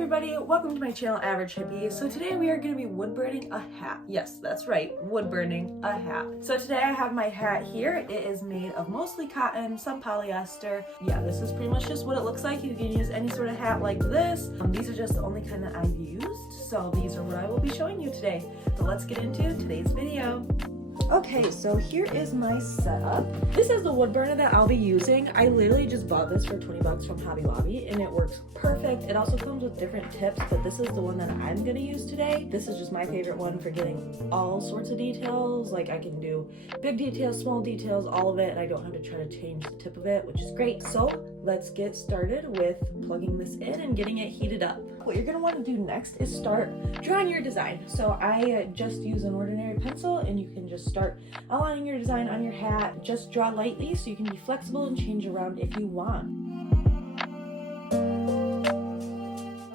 everybody, welcome to my channel Average Hippie. So today we are going to be wood burning a hat. Yes, that's right, wood burning a hat. So today I have my hat here. It is made of mostly cotton, some polyester. Yeah, this is pretty much just what it looks like. You can use any sort of hat like this. These are just the only kind that I've used. So these are what I will be showing you today. So let's get into today's video. Okay, so here is my setup. This is the wood burner that I'll be using. I literally just bought this for 20 bucks from Hobby Lobby and it works perfect. It also comes with different tips, but this is the one that I'm gonna use today. This is just my favorite one for getting all sorts of details. Like I can do big details, small details, all of it, and I don't have to try to change the tip of it, which is great. So let's get started with plugging this in and getting it heated up. What you're gonna wanna do next is start drawing your design. So I just use an ordinary pencil and you can just start outlining your design on your hat. Just draw lightly so you can be flexible and change around if you want.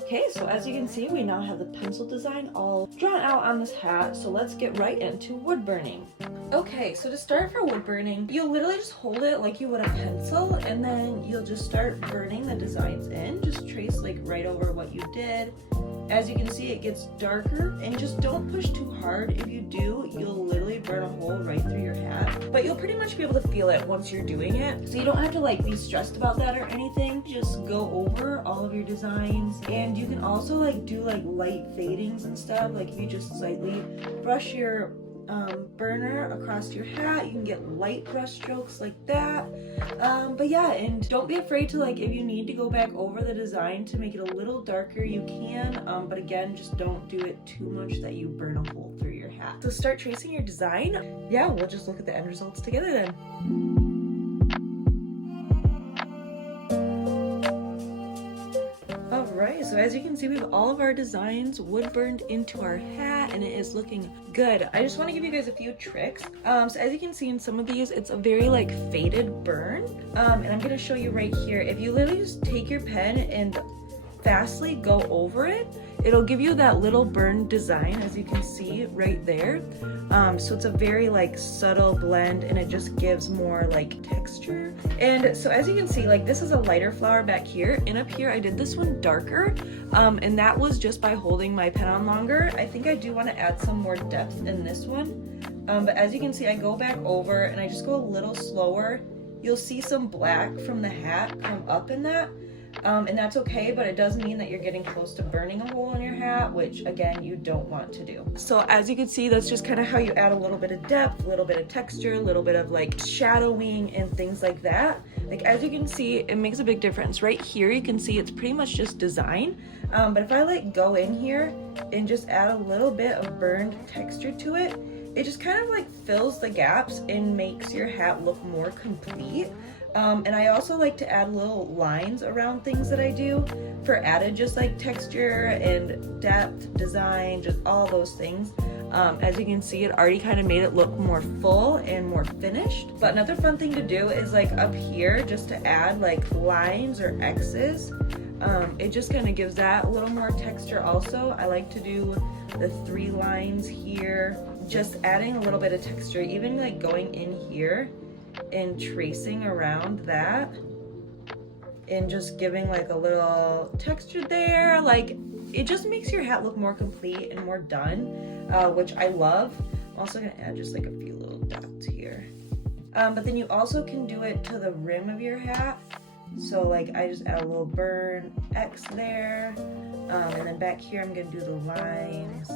Okay, so as you can see, we now have the pencil design all drawn out on this hat. So let's get right into wood burning. Okay, so to start for wood burning, you'll literally just hold it like you would a pencil and then you'll just start burning the designs in. Just trace like right over what you did. As you can see, it gets darker, and just don't push too hard. If you do, you'll literally burn a hole right through your hat, but you'll pretty much be able to feel it once you're doing it. So you don't have to like be stressed about that or anything. Just go over all of your designs, and you can also like do like light fadings and stuff. Like if you just slightly brush your burner across your hat, you can get light brush strokes like that. But yeah, and don't be afraid to like, if you need to go back over the design to make it a little darker, you can, but again, just don't do it too much that you burn a hole through your hat. So start tracing your design. Yeah, we'll just look at the end results together then. Alright, so as you can see, we have all of our designs wood burned into our hat and it is looking good. I just want to give you guys a few tricks. So as you can see in some of these, it's a very like faded burn. And I'm going to show you right here. If you literally just take your pen and fastly go over it, it'll give you that little burned design, as you can see right there. So it's a very like subtle blend and it just gives more like texture. And so as you can see, like this is a lighter flower back here, and up here I did this one darker, and that was just by holding my pen on longer. I think I do want to add some more depth in this one, but as you can see, I go back over and I just go a little slower. You'll see some black from the hat come up in that. And that's okay, but it does mean that you're getting close to burning a hole in your hat, which again, you don't want to do. So as you can see, that's just kind of how you add a little bit of depth, a little bit of texture, a little bit of like shadowing and things like that. Like as you can see, it makes a big difference. Right here, you can see it's pretty much just design. But if I like go in here and just add a little bit of burned texture to it, it just kind of like fills the gaps and makes your hat look more complete. And I also like to add little lines around things that I do for added just like texture and depth, design, just all those things. As you can see, it already kind of made it look more full and more finished. But another fun thing to do is like up here, just to add like lines or X's. It just kind of gives that a little more texture also. I like to do the 3 lines here, just adding a little bit of texture, even like going in here and tracing around that and just giving like a little texture there. Like it just makes your hat look more complete and more done, which I love. I'm also gonna add just like a few little dots here, but then you also can do it to the rim of your hat. So like I just add a little burn X there, and then back here I'm gonna do the lines.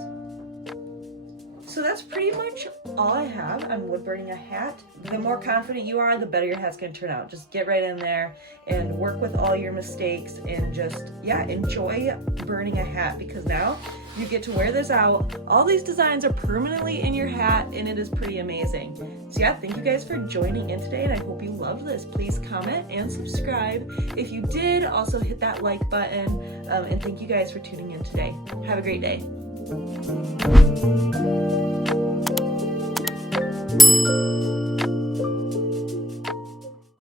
So that's pretty much all I have on wood burning a hat. The more confident you are, the better your hat's gonna turn out. Just get right in there and work with all your mistakes and just, yeah, enjoy burning a hat, because now you get to wear this out. All these designs are permanently in your hat and it is pretty amazing. So yeah, thank you guys for joining in today and I hope you loved this. Please comment and subscribe. If you did, also hit that like button, and thank you guys for tuning in today. Have a great day. Thank you.